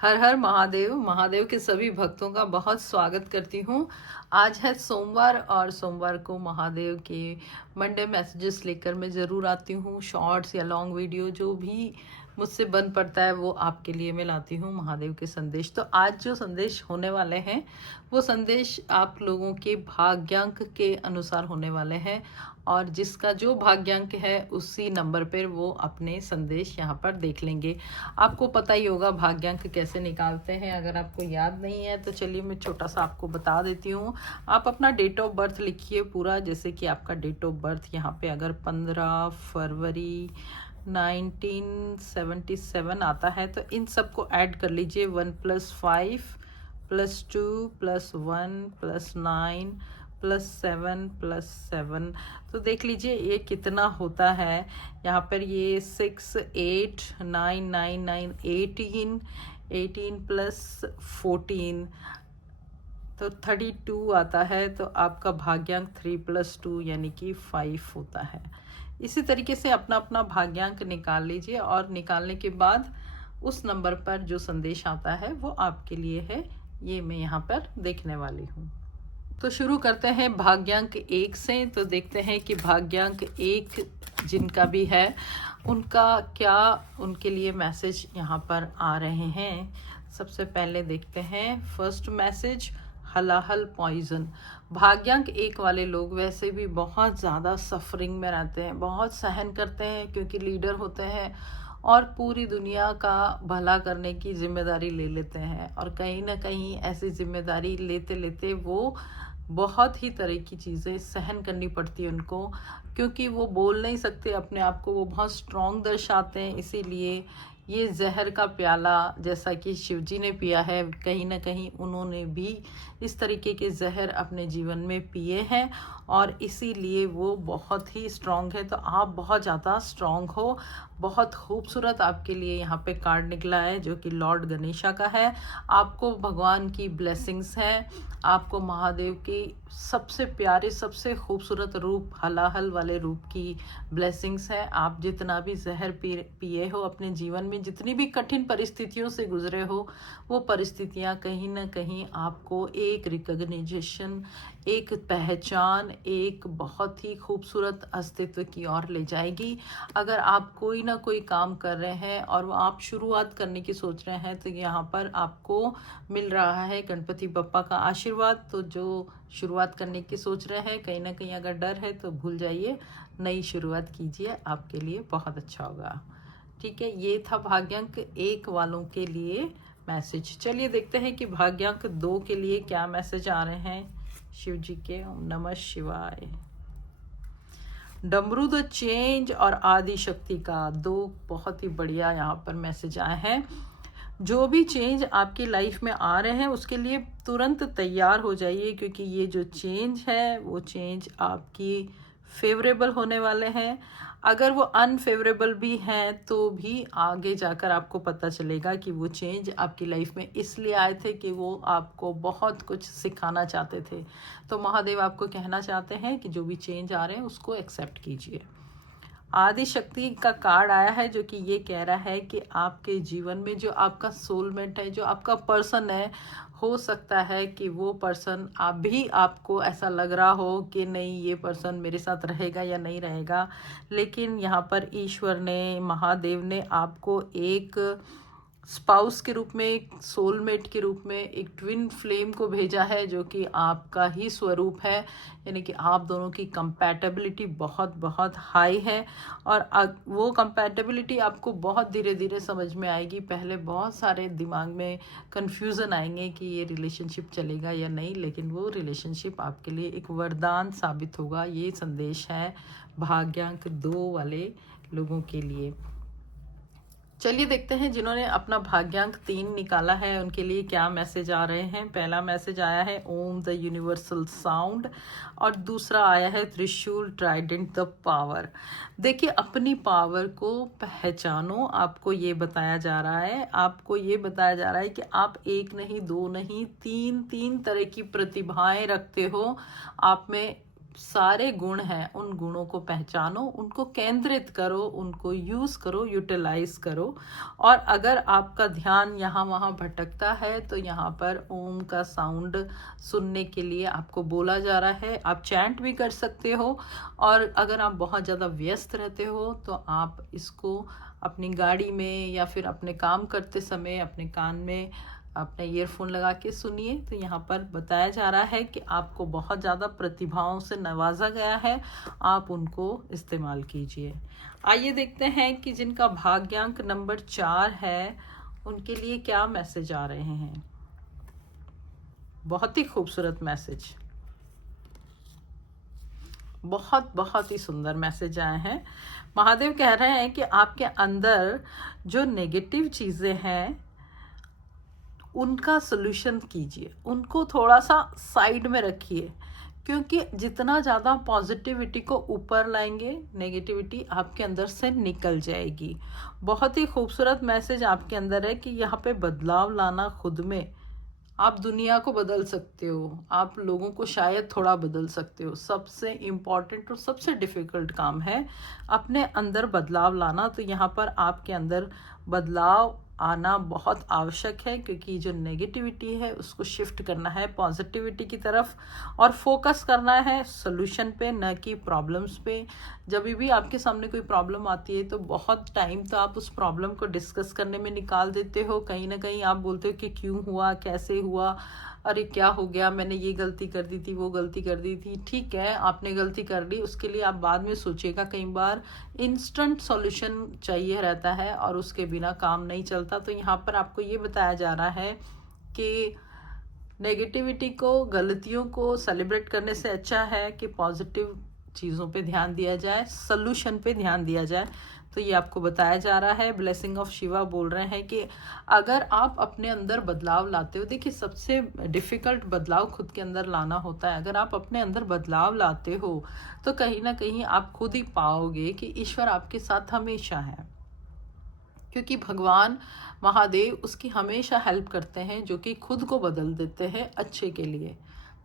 हर हर महादेव। महादेव के सभी भक्तों का बहुत स्वागत करती हूँ। आज है सोमवार और सोमवार को महादेव के मंडे मैसेजेस लेकर मैं ज़रूर आती हूँ। शॉर्ट्स या लॉन्ग वीडियो जो भी मुझसे बन पड़ता है वो आपके लिए मैं लाती हूँ, महादेव के संदेश। तो आज जो संदेश होने वाले हैं वो संदेश आप लोगों के भाग्यांक के अनुसार होने वाले हैं, और जिसका जो भाग्यांक है उसी नंबर पर वो अपने संदेश यहाँ पर देख लेंगे। आपको पता ही होगा भाग्यांक कैसे निकालते हैं। अगर आपको याद नहीं है तो चलिए मैं छोटा सा आपको बता देती हूँ। आप अपना डेट ऑफ बर्थ लिखिए पूरा, जैसे कि आपका डेट ऑफ बर्थ यहाँ पे अगर 15 फरवरी 1977 आता है तो इन सबको ऐड कर लीजिए। 1+5 +2 +1 +9 +7 तो देख लीजिए ये कितना होता है। यहाँ पर ये 6 8 9 9 9 18 +14 तो 32 आता है। तो आपका भाग्यांक 3+2 यानी कि 5 होता है। इसी तरीके से अपना अपना भाग्यांक निकाल लीजिए, और निकालने के बाद उस नंबर पर जो संदेश आता है वो आपके लिए है। ये मैं यहाँ पर देखने वाली हूँ। तो शुरू करते हैं भाग्यांक 1 से। तो देखते हैं कि भाग्यांक 1 जिनका भी है उनका क्या उनके लिए मैसेज यहाँ पर आ रहे हैं। सबसे पहले देखते हैं फर्स्ट मैसेज, हलाहल पॉइजन। भाग्यांक 1 वाले लोग वैसे भी बहुत ज़्यादा सफरिंग में रहते हैं, बहुत सहन करते हैं क्योंकि लीडर होते हैं और पूरी दुनिया का भला करने की जिम्मेदारी ले लेते हैं। और कहीं ना कहीं ऐसी जिम्मेदारी लेते लेते वो बहुत ही तरह की चीज़ें सहन करनी पड़ती है उनको, क्योंकि वो बोल नहीं सकते अपने आप को, वो बहुत स्ट्रॉन्ग दर्शाते हैं। इसीलिए ये जहर का प्याला जैसा कि शिवजी ने पिया है, कहीं ना कहीं उन्होंने भी इस तरीके के जहर अपने जीवन में पिए हैं और इसीलिए वो बहुत ही स्ट्रॉन्ग है। तो आप बहुत ज़्यादा स्ट्रॉन्ग हो। बहुत खूबसूरत आपके लिए यहाँ पे कार्ड निकला है जो कि लॉर्ड गणेशा का है। आपको भगवान की ब्लेसिंग्स हैं, आपको महादेव की सबसे प्यारे सबसे खूबसूरत रूप हलाहल वाले रूप की ब्लेसिंग्स है। आप जितना भी जहर पिए हो अपने जीवन में, जितनी भी कठिन परिस्थितियों से गुजरे हो, वो परिस्थितियाँ कहीं ना कहीं आपको एक रिकग्निशन, एक पहचान, एक बहुत ही खूबसूरत अस्तित्व की ओर ले जाएगी। अगर आप कोई ना कोई काम कर रहे हैं और वो आप शुरुआत करने की सोच रहे हैं तो यहाँ पर आपको मिल रहा है गणपति बप्पा का आशीर्वाद। तो जो शुरुआत करने की सोच रहे हैं, कहीं ना कहीं अगर डर है तो भूल जाइए, नई शुरुआत कीजिए, आपके लिए बहुत अच्छा होगा। ठीक है, ये था भाग्यांक 1 वालों के लिए मैसेज। चलिए देखते हैं कि भाग्यांक 2 के लिए क्या मैसेज आ रहे हैं शिव जी के। ओम नमः शिवाय। डमरू द चेंज और आदि शक्ति का 2 बहुत ही बढ़िया यहाँ पर मैसेज आए हैं। जो भी चेंज आपकी लाइफ में आ रहे हैं उसके लिए तुरंत तैयार हो जाइए, क्योंकि ये जो चेंज है वो चेंज आपकी फेवरेबल होने वाले हैं। अगर वो अनफेवरेबल भी हैं तो भी आगे जाकर आपको पता चलेगा कि वो चेंज आपकी लाइफ में इसलिए आए थे कि वो आपको बहुत कुछ सिखाना चाहते थे। तो महादेव आपको कहना चाहते हैं कि जो भी चेंज आ रहे हैं उसको एक्सेप्ट कीजिए। आदि शक्ति का कार्ड आया है जो कि ये कह रहा है कि आपके जीवन में जो आपका सोलमेट है, जो आपका पर्सन है, हो सकता है कि वो पर्सन अभी आपको ऐसा लग रहा हो कि नहीं ये पर्सन मेरे साथ रहेगा या नहीं रहेगा, लेकिन यहाँ पर ईश्वर ने, महादेव ने आपको एक स्पाउस के रूप में, एक सोलमेट के रूप में, एक ट्विन फ्लेम को भेजा है जो कि आपका ही स्वरूप है। यानी कि आप दोनों की कंपैटिबिलिटी बहुत बहुत हाई है और वो कंपैटिबिलिटी आपको बहुत धीरे धीरे समझ में आएगी। पहले बहुत सारे दिमाग में कन्फ्यूज़न आएंगे कि ये रिलेशनशिप चलेगा या नहीं, लेकिन वो रिलेशनशिप आपके लिए एक वरदान साबित होगा। ये संदेश है भाग्यांक 2 वाले लोगों के लिए। चलिए देखते हैं जिन्होंने अपना भाग्यांक 3 निकाला है उनके लिए क्या मैसेज आ रहे हैं। पहला मैसेज आया है ओम द यूनिवर्सल साउंड, और दूसरा आया है त्रिशूल ट्राइडेंट द पावर। देखिए अपनी पावर को पहचानो, आपको ये बताया जा रहा है, आपको ये बताया जा रहा है कि आप 1 नहीं 2 नहीं 3 तरह की प्रतिभाएं रखते हो। आप में सारे गुण हैं उन गुणों को पहचानो, उनको केंद्रित करो, उनको यूज़ करो, यूटिलाइज करो। और अगर आपका ध्यान यहाँ वहाँ भटकता है तो यहाँ पर ओम का साउंड सुनने के लिए आपको बोला जा रहा है। आप चैंट भी कर सकते हो, और अगर आप बहुत ज़्यादा व्यस्त रहते हो तो आप इसको अपनी गाड़ी में या फिर अपने काम करते समय अपने कान में अपने ईयरफोन लगा के सुनिए। तो यहाँ पर बताया जा रहा है कि आपको बहुत ज़्यादा प्रतिभाओं से नवाजा गया है, आप उनको इस्तेमाल कीजिए। आइए देखते हैं कि जिनका भाग्यांक नंबर 4 है उनके लिए क्या मैसेज आ रहे हैं। बहुत ही खूबसूरत मैसेज, बहुत बहुत ही सुंदर मैसेज आए हैं। महादेव कह रहे हैं कि आपके अंदर जो नेगेटिव चीज़ें हैं उनका सलूशन कीजिए, उनको थोड़ा सा साइड में रखिए, क्योंकि जितना ज़्यादा पॉजिटिविटी को ऊपर लाएंगे नेगेटिविटी आपके अंदर से निकल जाएगी। बहुत ही खूबसूरत मैसेज आपके अंदर है कि यहाँ पे बदलाव लाना खुद में। आप दुनिया को बदल सकते हो, आप लोगों को शायद थोड़ा बदल सकते हो। सबसे इम्पॉर्टेंट और सबसे डिफ़िकल्ट काम है अपने अंदर बदलाव लाना। तो यहाँ पर आपके अंदर बदलाव आना बहुत आवश्यक है, क्योंकि जो नेगेटिविटी है उसको शिफ्ट करना है पॉजिटिविटी की तरफ, और फोकस करना है सॉल्यूशन पे, न कि प्रॉब्लम्स पे। जब भी आपके सामने कोई प्रॉब्लम आती है तो बहुत टाइम तो आप उस प्रॉब्लम को डिस्कस करने में निकाल देते हो। कहीं ना कहीं आप बोलते हो कि क्यों हुआ, कैसे हुआ, अरे क्या हो गया, मैंने ये गलती कर दी थी, वो गलती कर दी थी। ठीक है, आपने गलती कर ली, उसके लिए आप बाद में सोचिएगा। कई बार इंस्टेंट सॉल्यूशन चाहिए रहता है और उसके बिना काम नहीं चलता। तो यहाँ पर आपको ये बताया जा रहा है कि नेगेटिविटी को, गलतियों को सेलिब्रेट करने से अच्छा है कि पॉजिटिव चीज़ों पे ध्यान दिया जाए, सॉल्यूशन पे ध्यान दिया जाए। तो ये आपको बताया जा रहा है। ब्लेसिंग ऑफ शिवा बोल रहे हैं कि अगर आप अपने अंदर बदलाव लाते हो, देखिए सबसे डिफ़िकल्ट बदलाव खुद के अंदर लाना होता है। अगर आप अपने अंदर बदलाव लाते हो तो कहीं ना कहीं आप खुद ही पाओगे कि ईश्वर आपके साथ हमेशा है, क्योंकि भगवान महादेव उसकी हमेशा हेल्प करते हैं, जो कि खुद को बदल देते हैं अच्छे के लिए।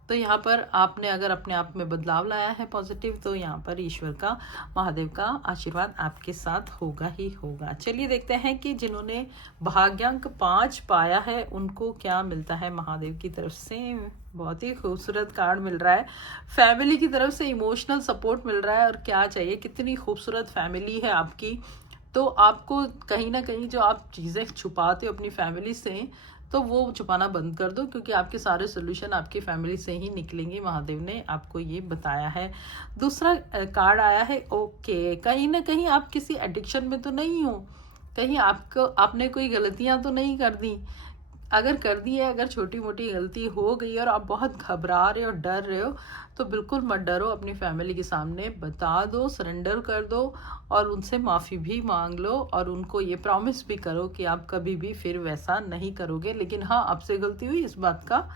तो यहाँ पर आपने अगर अपने आप में बदलाव लाया है पॉजिटिव, तो यहाँ पर ईश्वर का, महादेव का आशीर्वाद आपके साथ होगा ही होगा। चलिए देखते हैं कि जिन्होंने भाग्यांक 5 पाया है उनको क्या मिलता है महादेव की तरफ से। बहुत ही खूबसूरत कार्ड मिल रहा है, फैमिली की तरफ से इमोशनल सपोर्ट मिल रहा है। और क्या चाहिए, कितनी खूबसूरत फैमिली है आपकी। तो आपको कहीं ना कहीं जो आप चीज़ें छुपाते हो अपनी फैमिली से, तो वो छुपाना बंद कर दो, क्योंकि आपके सारे सोल्यूशन आपकी फैमिली से ही निकलेंगे। महादेव ने आपको ये बताया है। दूसरा कार्ड आया है ओके, कहीं ना कहीं आप किसी एडिक्शन में तो नहीं हो, कहीं आपने कोई गलतियां तो नहीं कर दी। अगर कर दी है, अगर छोटी मोटी गलती हो गई और आप बहुत घबरा रहे हो, डर रहे हो, तो बिल्कुल मत डरो, अपनी फैमिली के सामने बता दो, सरेंडर कर दो और उनसे माफ़ी भी मांग लो, और उनको ये प्रॉमिस भी करो कि आप कभी भी फिर वैसा नहीं करोगे। लेकिन हाँ, आपसे गलती हुई इस बात का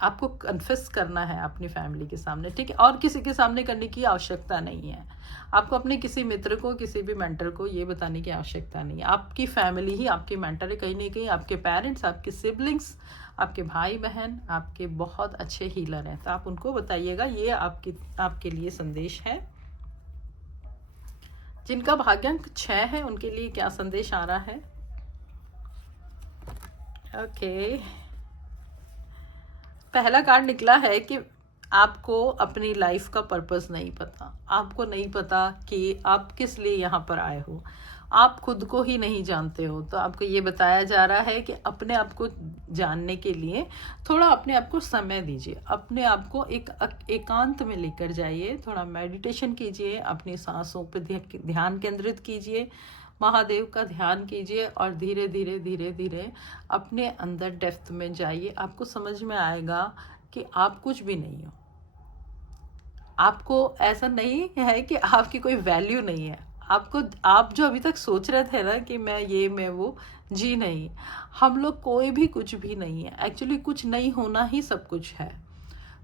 आपको कन्फेस करना है अपनी फैमिली के सामने, ठीक है। और किसी के सामने करने की आवश्यकता नहीं है। आपको अपने किसी मित्र को, किसी भी मेंटर को ये बताने की आवश्यकता नहीं है। आपकी फैमिली ही आपकी मेंटर है। कहीं ना कहीं आपके पेरेंट्स, आपके सिबलिंग्स, आपके भाई बहन आपके बहुत अच्छे हीलर हैं, तो आप उनको बताइएगा। ये आपके लिए संदेश है। जिनका भाग्यांक 6 है उनके लिए क्या संदेश आ रहा है। ओके, पहला कार्ड निकला है कि आपको अपनी लाइफ का पर्पस नहीं पता। आपको नहीं पता कि आप किस लिए यहाँ पर आए हो, आप खुद को ही नहीं जानते हो। तो आपको ये बताया जा रहा है कि अपने आप को जानने के लिए थोड़ा अपने आप को समय दीजिए, अपने आप को एकांत में लेकर जाइए, थोड़ा मेडिटेशन कीजिए, अपनी सांसों पर ध्यान केंद्रित कीजिए, महादेव का ध्यान कीजिए, और धीरे धीरे धीरे धीरे अपने अंदर डेप्थ में जाइए। आपको समझ में आएगा कि आप कुछ भी नहीं हो। आपको ऐसा नहीं है कि आपकी कोई वैल्यू नहीं है। आप जो अभी तक सोच रहे थे ना कि मैं वो, जी नहीं, हम लोग कोई भी कुछ भी नहीं है। एक्चुअली कुछ नहीं होना ही सब कुछ है।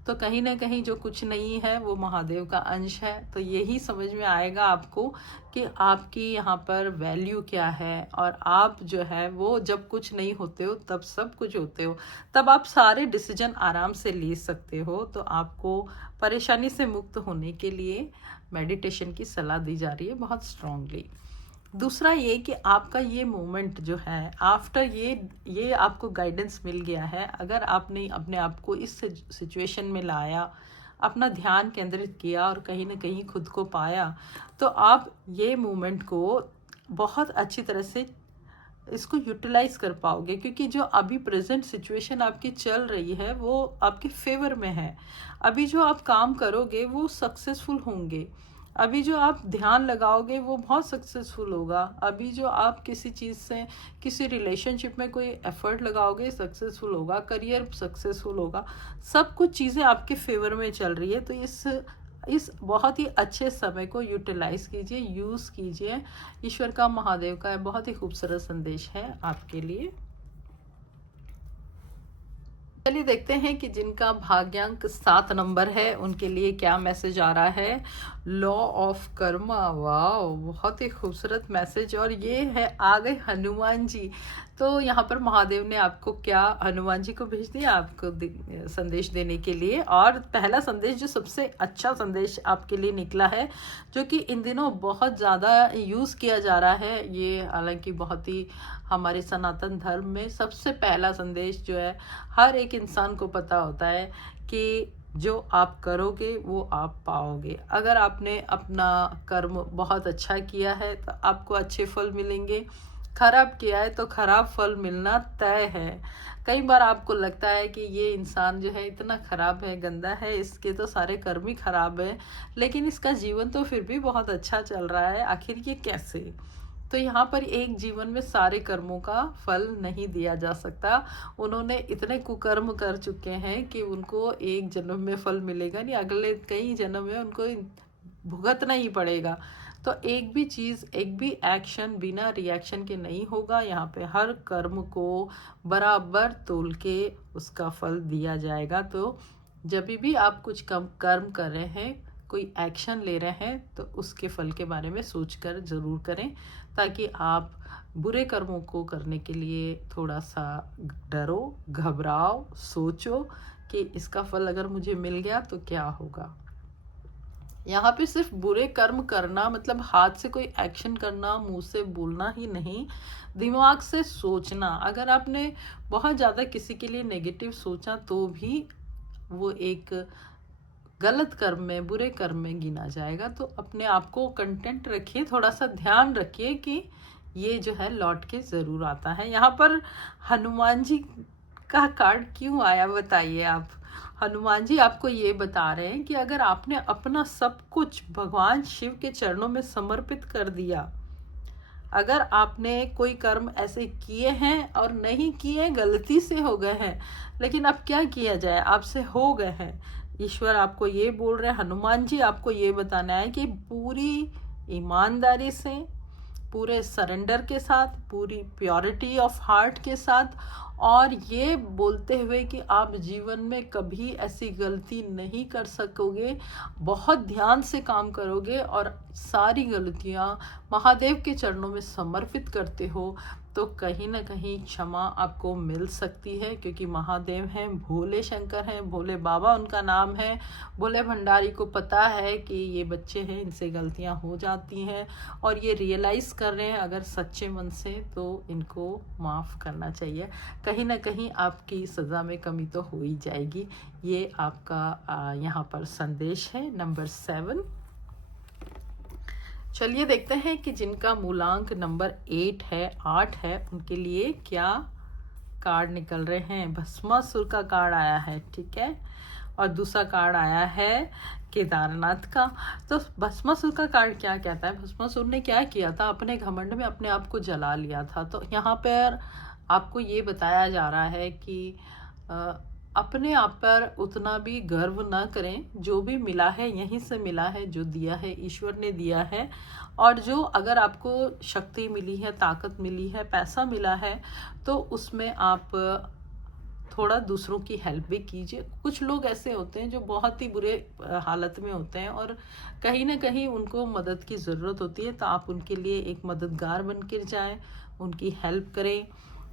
तो कहीं ना कहीं जो कुछ नहीं है वो महादेव का अंश है। तो यही समझ में आएगा आपको कि आपकी यहाँ पर वैल्यू क्या है, और आप जो है वो जब कुछ नहीं होते हो तब सब कुछ होते हो, तब आप सारे डिसीजन आराम से ले सकते हो। तो आपको परेशानी से मुक्त होने के लिए मेडिटेशन की सलाह दी जा रही है बहुत स्ट्रांगली। दूसरा ये कि आपका ये मोमेंट जो है आफ्टर ये आपको गाइडेंस मिल गया है, अगर आपने अपने आप को इस सिचुएशन में लाया, अपना ध्यान केंद्रित किया और कहीं ना कहीं खुद को पाया, तो आप ये मोमेंट को बहुत अच्छी तरह से इसको यूटिलाइज कर पाओगे, क्योंकि जो अभी प्रेजेंट सिचुएशन आपकी चल रही है वो आपके फेवर में है। अभी जो आप काम करोगे वो सक्सेसफुल होंगे, अभी जो आप ध्यान लगाओगे वो बहुत सक्सेसफुल होगा, अभी जो आप किसी चीज़ से किसी रिलेशनशिप में कोई एफर्ट लगाओगे सक्सेसफुल होगा, करियर सक्सेसफुल होगा, सब कुछ चीज़ें आपके फेवर में चल रही है। तो इस बहुत ही अच्छे समय को यूटिलाइज कीजिए, यूज़ कीजिए। ईश्वर का, महादेव का बहुत ही खूबसूरत संदेश है आपके लिए। चलिए देखते हैं कि जिनका भाग्यांक 7 नंबर है उनके लिए क्या मैसेज आ रहा है। लॉ ऑफ कर्मा, वाह बहुत ही खूबसूरत मैसेज। और ये है आ गए हनुमान जी। तो यहाँ पर महादेव ने आपको क्या, हनुमान जी को भेज दिया आपको संदेश देने के लिए। और पहला संदेश जो सबसे अच्छा संदेश आपके लिए निकला है, जो कि इन दिनों बहुत ज़्यादा यूज़ किया जा रहा है, ये हालांकि बहुत ही हमारे सनातन धर्म में सबसे पहला संदेश जो है, हर एक इंसान को पता होता है कि जो आप करोगे वो आप पाओगे। अगर आपने अपना कर्म बहुत अच्छा किया है तो आपको अच्छे फल मिलेंगे, खराब किया है तो खराब फल मिलना तय है। कई बार आपको लगता है कि ये इंसान जो है इतना खराब है, गंदा है, इसके तो सारे कर्म ही खराब है, लेकिन इसका जीवन तो फिर भी बहुत अच्छा चल रहा है, आखिर ये कैसे। तो यहाँ पर एक जीवन में सारे कर्मों का फल नहीं दिया जा सकता। उन्होंने इतने कुकर्म कर चुके हैं कि उनको एक जन्म में फल मिलेगा नहीं, अगले कई जन्म में उनको भुगतना ही पड़ेगा। तो एक भी चीज़, एक भी एक्शन बिना रिएक्शन के नहीं होगा। यहाँ पे हर कर्म को बराबर तोल के उसका फल दिया जाएगा। तो जब भी आप कुछ कम कर्म कर रहे हैं, कोई एक्शन ले रहे हैं, तो उसके फल के बारे में सोचकर ज़रूर करें, ताकि आप बुरे कर्मों को करने के लिए थोड़ा सा डरो, घबराओ, सोचो कि इसका फल अगर मुझे मिल गया तो क्या होगा। यहाँ पे सिर्फ बुरे कर्म करना मतलब हाथ से कोई एक्शन करना, मुंह से बोलना ही नहीं, दिमाग से सोचना। अगर आपने बहुत ज़्यादा किसी के लिए नेगेटिव सोचा तो भी वो एक गलत कर्म में, बुरे कर्म में गिना जाएगा। तो अपने आप को कंटेंट रखिए, थोड़ा सा ध्यान रखिए कि ये जो है लौट के ज़रूर आता है। यहाँ पर हनुमान जी का कार्ड क्यों आया बताइए आप। हनुमान जी आपको ये बता रहे हैं कि अगर आपने अपना सब कुछ भगवान शिव के चरणों में समर्पित कर दिया, अगर आपने कोई कर्म ऐसे किए हैं और नहीं किए, गलती से हो गए हैं, लेकिन अब क्या किया जाए, आपसे हो गए हैं, ईश्वर आपको ये बोल रहे हैं, हनुमान जी आपको ये बताना है कि पूरी ईमानदारी से, पूरे सरेंडर के साथ, पूरी प्योरिटी ऑफ हार्ट के साथ, और ये बोलते हुए कि आप जीवन में कभी ऐसी गलती नहीं कर सकोगे, बहुत ध्यान से काम करोगे और सारी गलतियाँ महादेव के चरणों में समर्पित करते हो, तो कहीं ना कहीं क्षमा आपको मिल सकती है। क्योंकि महादेव हैं, भोले शंकर हैं, भोले बाबा उनका नाम है। भोले भंडारी को पता है कि ये बच्चे हैं, इनसे गलतियां हो जाती हैं, और ये रियलाइज़ कर रहे हैं अगर सच्चे मन से, तो इनको माफ़ करना चाहिए। कहीं ना कहीं आपकी सज़ा में कमी तो हो ही जाएगी। ये आपका यहाँ पर संदेश है नंबर 7। चलिए देखते हैं कि जिनका मूलांक नंबर 8 है उनके लिए क्या कार्ड निकल रहे हैं। भस्मासुर का कार्ड आया है, ठीक है, और दूसरा कार्ड आया है केदारनाथ का। तो भस्मासुर का कार्ड क्या कहता है, भस्मासुर ने क्या किया था, अपने घमंड में अपने आप को जला लिया था। तो यहाँ पर आपको ये बताया जा रहा है कि अपने आप पर उतना भी गर्व ना करें। जो भी मिला है यहीं से मिला है, जो दिया है ईश्वर ने दिया है। और जो अगर आपको शक्ति मिली है, ताकत मिली है, पैसा मिला है, तो उसमें आप थोड़ा दूसरों की हेल्प भी कीजिए। कुछ लोग ऐसे होते हैं जो बहुत ही बुरे हालत में होते हैं और कहीं ना कहीं उनको मदद की ज़रूरत होती है, तो आप उनके लिए एक मददगार बन कर जाएँ, उनकी हेल्प करें,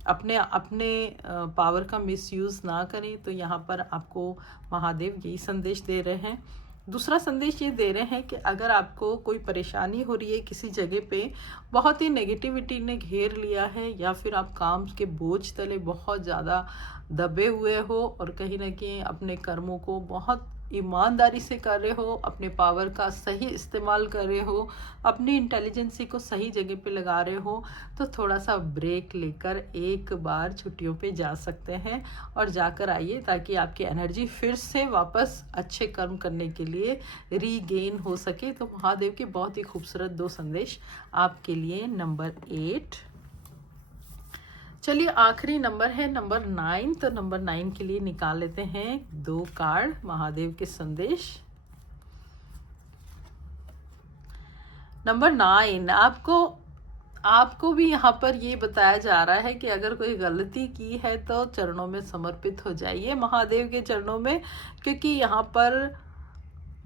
अपने अपने पावर का मिसयूज़ ना करें। तो यहाँ पर आपको महादेव यही संदेश दे रहे हैं। दूसरा संदेश ये दे रहे हैं कि अगर आपको कोई परेशानी हो रही है किसी जगह पे, बहुत ही नेगेटिविटी ने घेर लिया है, या फिर आप काम के बोझ तले बहुत ज़्यादा दबे हुए हो और कहीं ना कहीं अपने कर्मों को बहुत ईमानदारी से कर रहे हो, अपने पावर का सही इस्तेमाल कर रहे हो, अपनी इंटेलिजेंसी को सही जगह पे लगा रहे हो, तो थोड़ा सा ब्रेक लेकर एक बार छुट्टियों पे जा सकते हैं और जाकर आइए, ताकि आपकी एनर्जी फिर से वापस अच्छे कर्म करने के लिए रीगेन हो सके। तो महादेव के बहुत ही खूबसूरत 2 संदेश आपके लिए। नंबर 8। चलिए आखिरी नंबर है नंबर 9। तो नंबर 9 के लिए निकाल लेते हैं 2 कार्ड महादेव के संदेश। नंबर 9, आपको भी यहाँ पर ये बताया जा रहा है कि अगर कोई गलती की है तो चरणों में समर्पित हो जाइए महादेव के चरणों में, क्योंकि यहाँ पर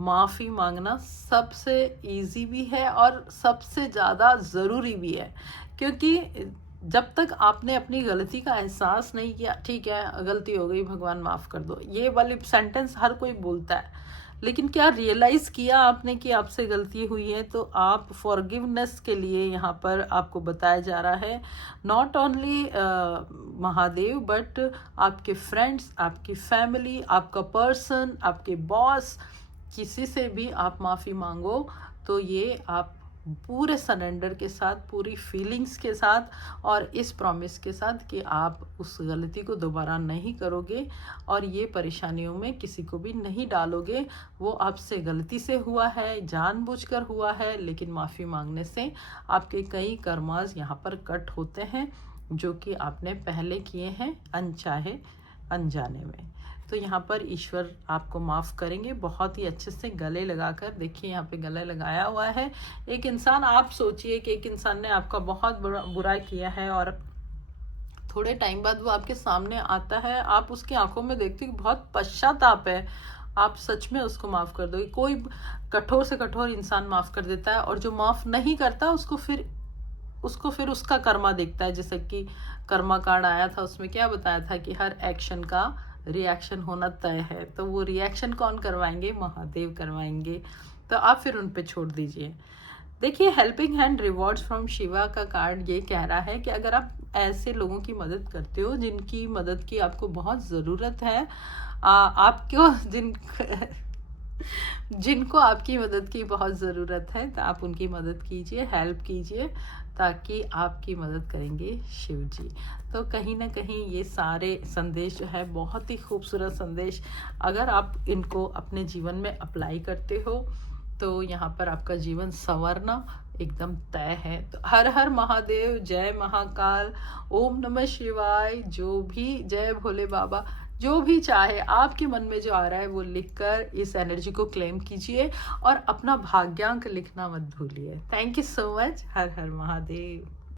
माफ़ी मांगना सबसे इजी भी है और सबसे ज़्यादा ज़रूरी भी है। क्योंकि जब तक आपने अपनी गलती का एहसास नहीं किया, ठीक है गलती हो गई भगवान माफ़ कर दो, ये वाली सेंटेंस हर कोई बोलता है, लेकिन क्या रियलाइज़ किया आपने कि आपसे गलती हुई है? तो आप फॉरगिवनेस के लिए यहाँ पर आपको बताया जा रहा है, नॉट ओनली महादेव बट आपके फ्रेंड्स, आपकी फैमिली, आपका पर्सन, आपके बॉस, किसी से भी आप माफ़ी मांगो तो ये आप पूरे सरेंडर के साथ, पूरी फीलिंग्स के साथ और इस प्रॉमिस के साथ कि आप उस गलती को दोबारा नहीं करोगे और ये परेशानियों में किसी को भी नहीं डालोगे। वो आपसे गलती से हुआ है, जानबूझकर हुआ है, लेकिन माफ़ी मांगने से आपके कई कर्मास यहाँ पर कट होते हैं जो कि आपने पहले किए हैं अनचाहे अनजाने में। तो यहाँ पर ईश्वर आपको माफ़ करेंगे बहुत ही अच्छे से। गले लगाकर देखिए, यहाँ पे गले लगाया हुआ है एक इंसान। आप सोचिए कि एक इंसान ने आपका बहुत बुरा किया है और थोड़े टाइम बाद वो आपके सामने आता है, आप उसकी आंखों में देखते हो बहुत पश्चाताप है, आप सच में उसको माफ़ कर दोगे। कोई कठोर से कठोर इंसान माफ़ कर देता है और जो माफ़ नहीं करता उसको फिर उसका कर्मा देखता है। जैसे कि कर्मा कार्ड आया था, उसमें क्या बताया था कि हर एक्शन का रिएक्शन होना तय है, तो वो रिएक्शन कौन करवाएंगे? महादेव करवाएंगे। तो आप फिर उन पे छोड़ दीजिए। देखिए, helping hand rewards from Shiva का कार्ड ये कह रहा है कि अगर आप ऐसे लोगों की मदद करते हो जिनकी मदद की आपको बहुत ज़रूरत है, आपको जिनको आपकी मदद की बहुत ज़रूरत है, तो आप उनकी मदद कीजिए, हेल्प कीजिए, ताकि आपकी मदद करेंगे शिव जी। तो कहीं ना कहीं ये सारे संदेश जो है बहुत ही खूबसूरत संदेश, अगर आप इनको अपने जीवन में अप्लाई करते हो तो यहाँ पर आपका जीवन संवरना एकदम तय है। तो हर हर महादेव, जय महाकाल, ओम नमः शिवाय, जो भी, जय भोले बाबा, जो भी चाहे आपके मन में जो आ रहा है वो लिखकर इस एनर्जी को क्लेम कीजिए और अपना भाग्यांक लिखना मत भूलिए। Thank you so much. Her her Mahadev.